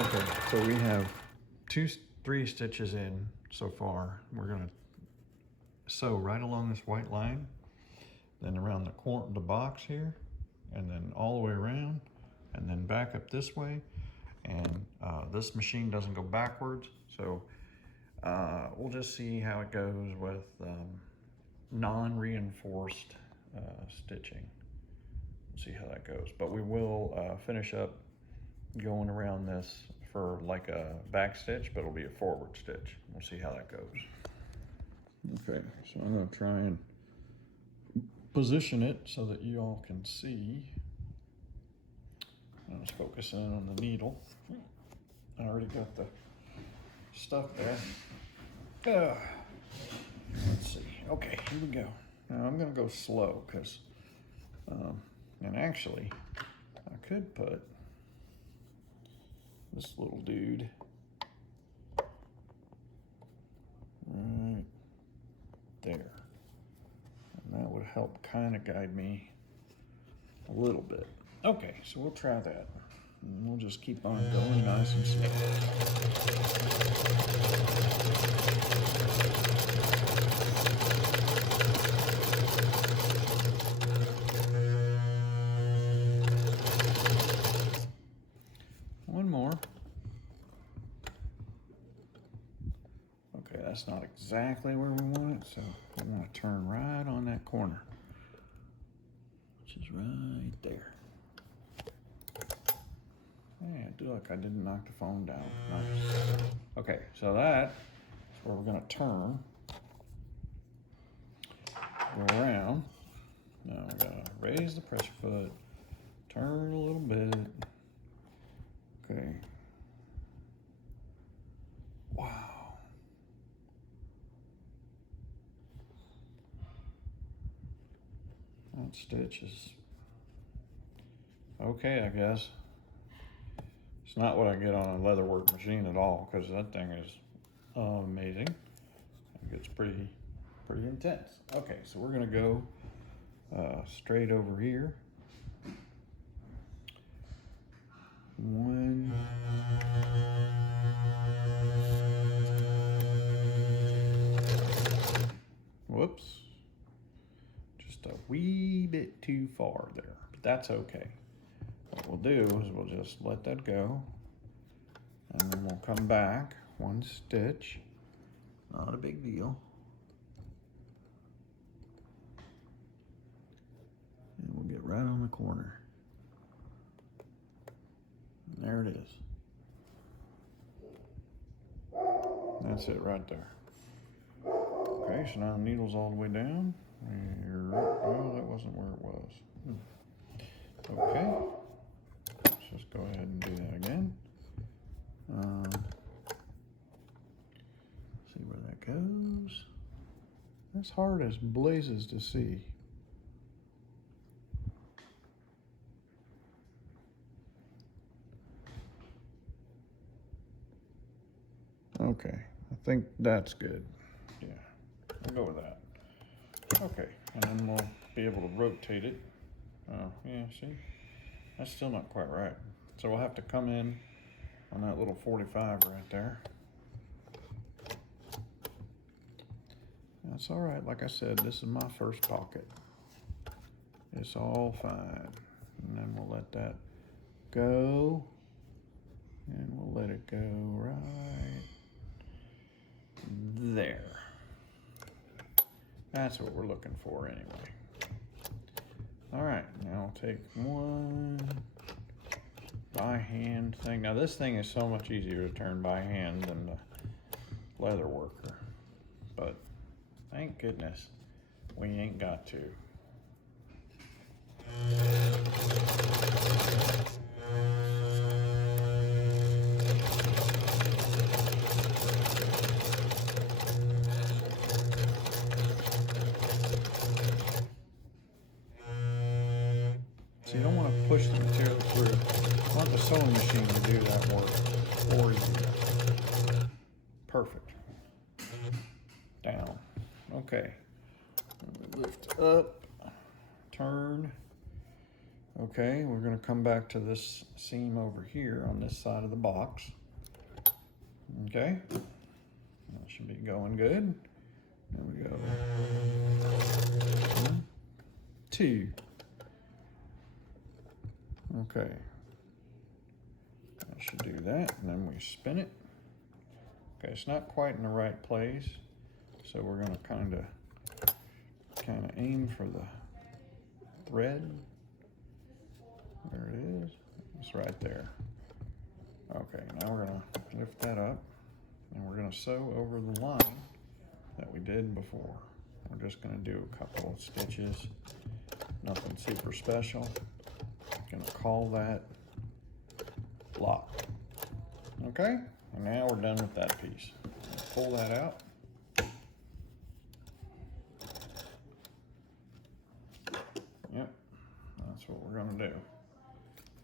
Okay, so we have three stitches in so far. We're gonna sew right along this white line, then around the box here, and then all the way around, and then back up this way. And this machine doesn't go backwards, so we'll just see how it goes with non-reinforced stitching. See how that goes, but we will finish up going around this for like a back stitch, but it'll be a forward stitch. We'll see how that goes. Okay, so I'm going to try and position it so that you all can see. I was focusing on the needle. I already got the stuff there. Let's see. Okay, here we go. Now I'm going to go slow because, and actually, I could put this little dude right there. And that would help kind of guide me a little bit. Okay, so we'll try that. And we'll just keep on going nice and slow. One more. Okay, that's not exactly where we want it, so we want to turn right on that corner, which is right there. Yeah, do like I didn't knock the phone down. Nice. Okay, so that's where we're going to turn. Go around. Now we got to raise the pressure foot, turn a little bit. Okay. Wow. That stitch is okay, I guess. It's not what I get on a leatherwork machine at all, because that thing is amazing. It gets pretty intense. Okay, so we're gonna go straight over here. One. Whoops. Just a wee bit too far there, but that's okay. What we'll do is we'll just let that go, and then we'll come back one stitch. Not a big deal. And we'll get right on the corner. And there it is. That's it right there. Okay, so now the needle's all the way down. Oh, that wasn't where it was. Okay. Let's just go ahead and do that again. See where that goes. That's hard as blazes to see. Okay, I think that's good. Yeah, we'll go with that. Okay, and then we'll be able to rotate it. Oh, yeah, see? That's still not quite right. So we'll have to come in on that little 45 right there. That's all right. Like I said, this is my first pocket. It's all fine. And then we'll let that go. And we'll let it go right there. That's what we're looking for anyway. All right, now I'll take one by hand thing. Now this thing is so much easier to turn by hand than the leather worker, but thank goodness we ain't got to. So you don't want to push the material through. You want the sewing machine to do that work for you. Perfect. Down. Okay. Lift up, turn. Okay, we're going to come back to this seam over here on this side of the box. Okay, that should be going good. There we go. 1, 2. Okay, that should do that, and then we spin it. Okay, it's not quite in the right place, so we're going to kind of aim for the thread. There it is. It's right there. Okay, now we're going to lift that up, and we're going to sew over the line that we did before. We're just going to do a couple of stitches, nothing super special. Going to call that lock. Okay, and now we're done with that piece. Pull that out. Yep, that's what we're going to do.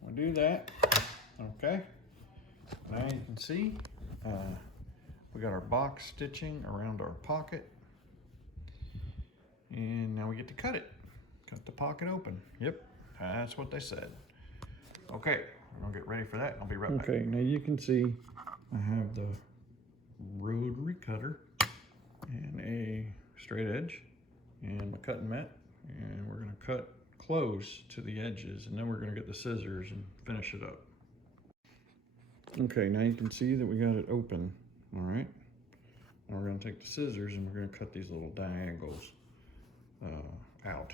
We'll do that. Okay, now you can see we got our box stitching around our pocket, and now we get to cut it. Cut the pocket open. Yep, that's what they said. Okay, we're gonna get ready for that. I'll be right back. Okay, now you can see I have the rotary cutter and a straight edge and my cutting mat, and we're gonna cut close to the edges, and then we're gonna get the scissors and finish it up. Okay, now you can see that we got it open. All right, now we're gonna take the scissors and we're gonna cut these little diagonals out.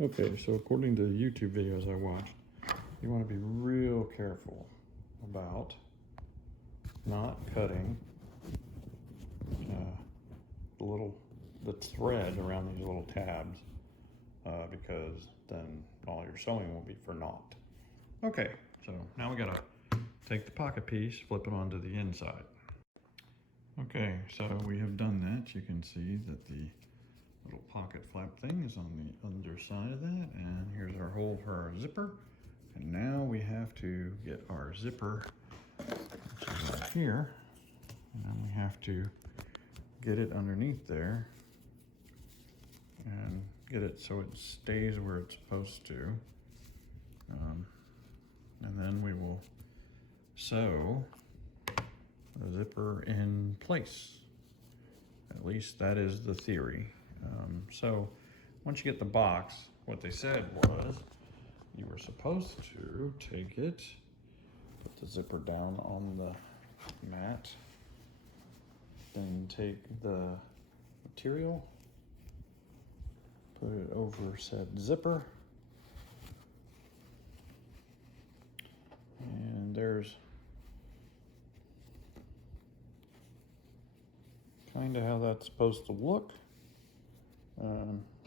Okay, so according to the YouTube videos I watched, you want to be real careful about not cutting the thread around these little tabs, because then all your sewing will be for naught. Okay, so now we gotta take the pocket piece, flip it onto the inside. Okay, so we have done that. You can see that the little pocket flap thing is on the underside of that, and here's our hole for our zipper. And now we have to get our zipper, which is right here, and then we have to get it underneath there and get it so it stays where it's supposed to. And then we will sew the zipper in place. At least that is the theory. So once you get the box, what they said was you were supposed to take it, put the zipper down on the mat, then take the material, put it over said zipper, and there's kind of how that's supposed to look.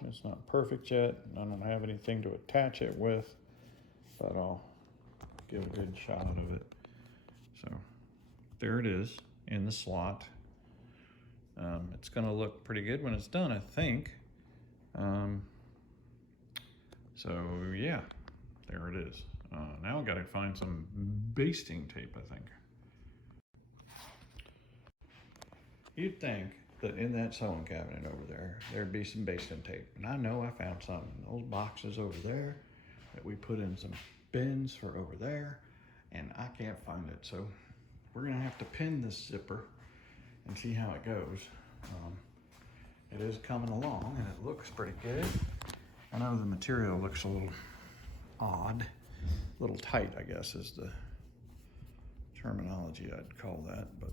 It's not perfect yet. I don't have anything to attach it with, but I'll give a good shot of it. So there it is in the slot. It's gonna look pretty good when it's done, I think. So yeah, there it is. Now I gotta find some basting tape, I think. You'd think that in that sewing cabinet over there, there'd be some basting tape. And I know I found some in those boxes over there that we put in some bins for over there, and I can't find it. So we're gonna have to pin this zipper and see how it goes. It is coming along and it looks pretty good. I know the material looks a little odd, a little tight, I guess is the terminology I'd call that. But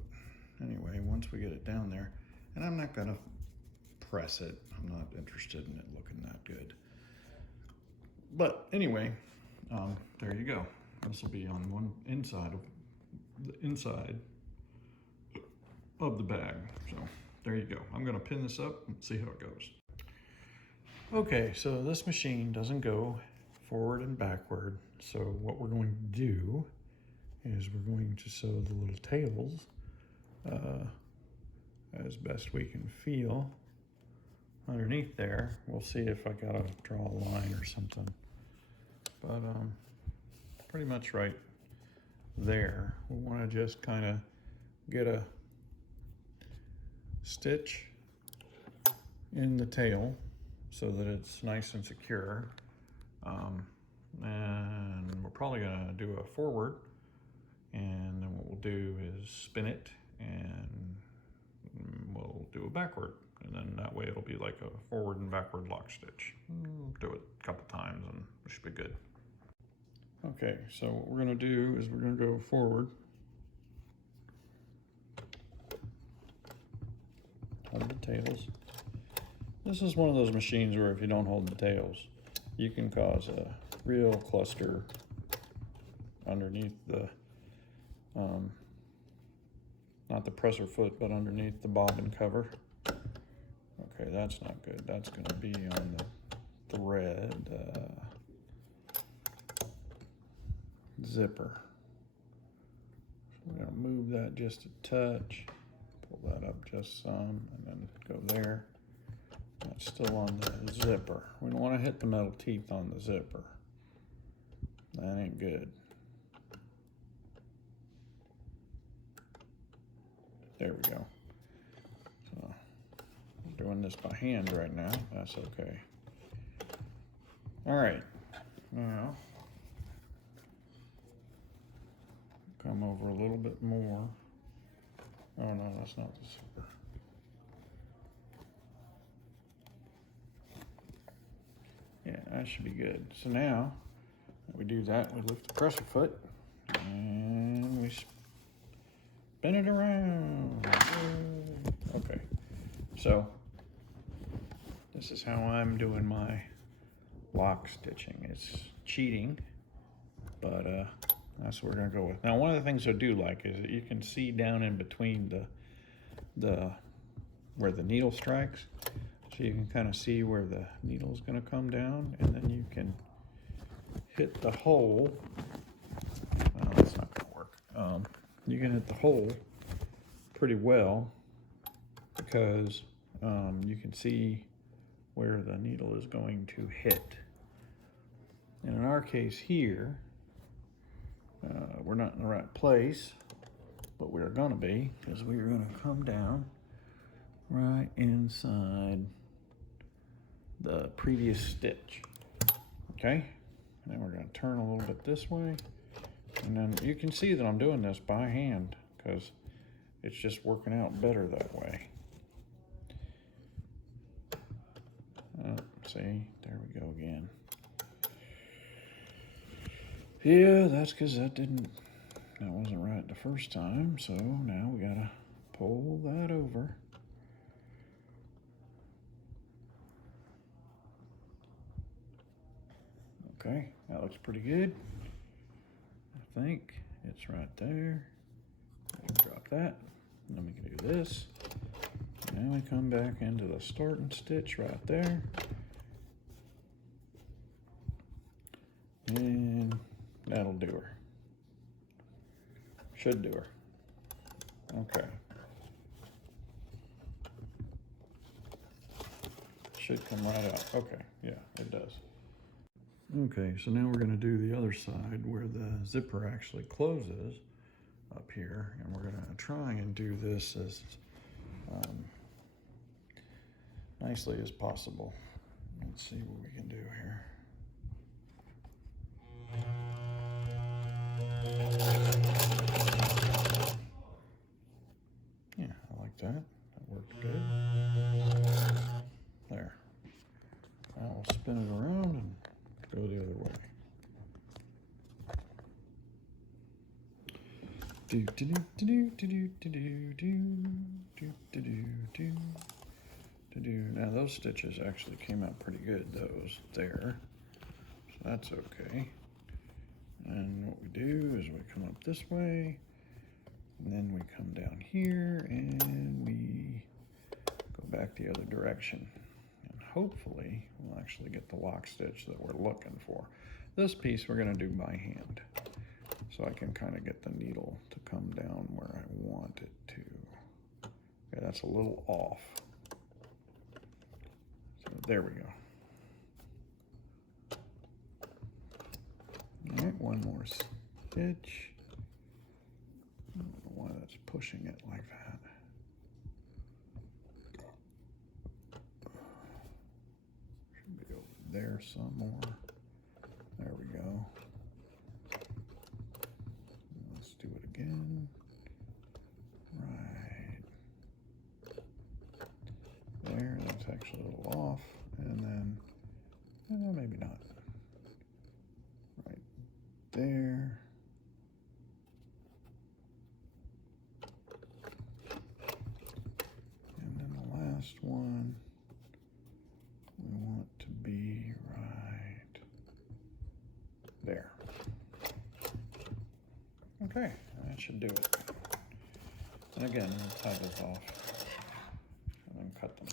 anyway, once we get it down there, and I'm not gonna press it. I'm not interested in it looking that good. But anyway, there you go. This will be on one inside of the bag. So there you go. I'm gonna pin this up and see how it goes. Okay, so this machine doesn't go forward and backward. So what we're going to do is we're going to sew the little tails as best we can feel underneath there. We'll see if I gotta draw a line or something. But pretty much right there. We wanna just kinda get a stitch in the tail so that it's nice and secure. And we're probably gonna do a forward, and then what we'll do is spin it, and we'll do a backward, and then that way it'll be like a forward and backward lock stitch. Do it a couple times and it should be good. Okay, so what we're gonna do is we're gonna go forward, hold the tails. This is one of those machines where if you don't hold the tails, you can cause a real cluster underneath the, not the presser foot, but underneath the bobbin cover. Okay, that's not good. That's gonna be on the thread zipper. So we're gonna move that just a touch, pull that up just some, and then go there. That's still on the zipper. We don't want to hit the metal teeth on the zipper. That ain't good. There we go. So I'm doing this by hand right now. That's okay. All right. Now come over a little bit more. Oh no, that's not the zipper. Yeah, that should be good. So now we do that, we lift the presser foot and we spin it around. Okay, so this is how I'm doing my lock stitching. It's cheating, but that's what we're gonna go with. Now, one of the things I do like is that you can see down in between the where the needle strikes. So you can kind of see where the needle is going to come down, and then you can hit the hole. Well, that's not going to work. You can hit the hole pretty well because you can see where the needle is going to hit. And in our case here, we're not in the right place, but we're going to be, because we're going to come down right inside the previous stitch. Okay, and then we're going to turn a little bit this way, and then you can see that I'm doing this by hand because it's just working out better that way. See, there we go again. Yeah, that's because that wasn't right the first time, so now we gotta pull that over. Okay, that looks pretty good. I think it's right there. Drop that, and then we can do this. Now we come back into the starting stitch right there. And that'll do her. Should do her. Okay. Should come right out. Okay, yeah, it does. Okay, so now we're going to do the other side where the zipper actually closes up here, and we're going to try and do this as nicely as possible. Let's see what we can do here. Yeah, I like that. That worked good. There. Now we'll spin it around and go the other way. Do do do do do do do do do do do do do. Now those stitches actually came out pretty good. Those there, so that's okay. And what we do is we come up this way, and then we come down here, and we go back the other direction. And hopefully we'll actually get the lock stitch that we're looking for. This piece we're going to do by hand, so I can kind of get the needle to come down where I want it to. Okay, that's a little off. So there we go. All right, one more stitch. I don't know why that's pushing it like that. Should be over there some more. There we go. Let's do it again. Right there, that's actually a little off. And then, maybe not. Right there. And then the last one, we want to be right there. Okay, that should do it. And again, we'll tie those off and then cut them.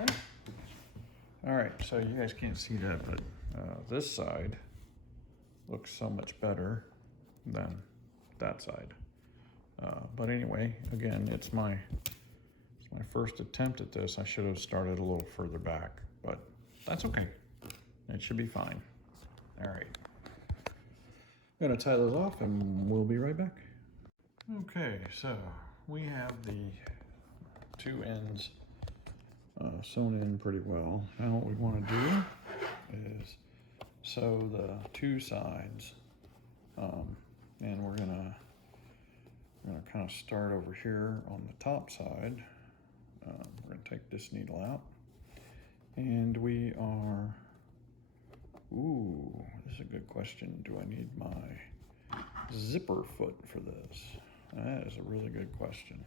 Okay. All right, so you guys can't see that, but this side looks so much better than that side. But anyway, again, it's my first attempt at this. I should have started a little further back, but that's okay. It should be fine. All right. I'm gonna tie those off and we'll be right back. Okay, so we have the two ends sewn in pretty well. Now what we want to do is sew the two sides, and we're gonna kind of start over here on the top side. We're gonna take this needle out, and we are. Ooh, this is a good question. Do I need my zipper foot for this? That is a really good question,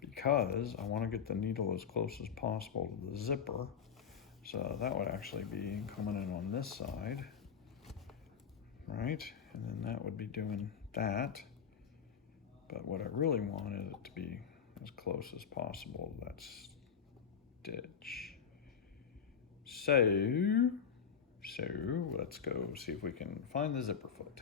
because I want to get the needle as close as possible to the zipper. So that would actually be coming in on this side, right? And then that would be doing that. But what I really want is it to be as close as possible to that stitch. So let's go see if we can find the zipper foot.